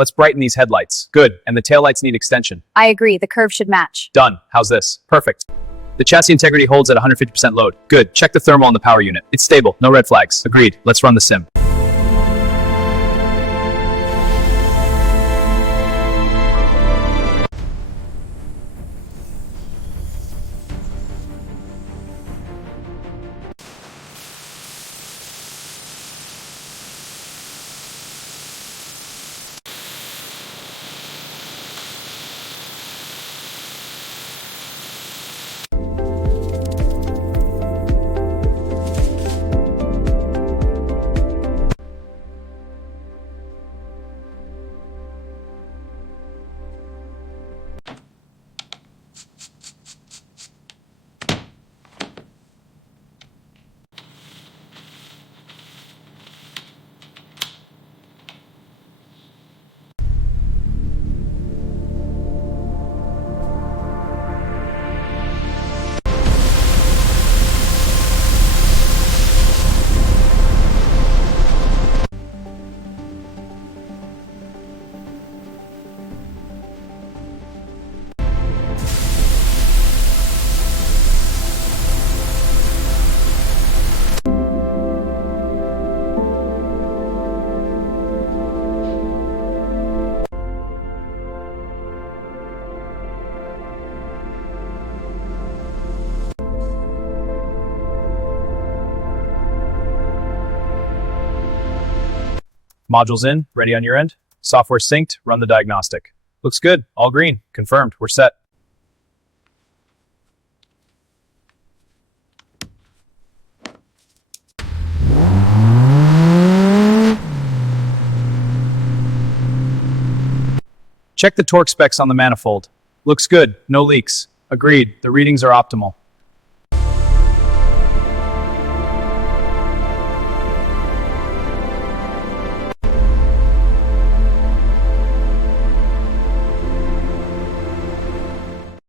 Let's brighten these headlights. Good, and the taillights need extension. I agree, the curve should match. Done. How's this? Perfect. The chassis integrity holds at 150% load. Good. Check the thermal on the power unit. It's stable. No red flags. Agreed. Let's run the sim. Modules in, ready on your end. Software synced, run the diagnostic. Looks good, all green, confirmed, we're set. Check the torque specs on the manifold. Looks good, no leaks. Agreed, the readings are optimal.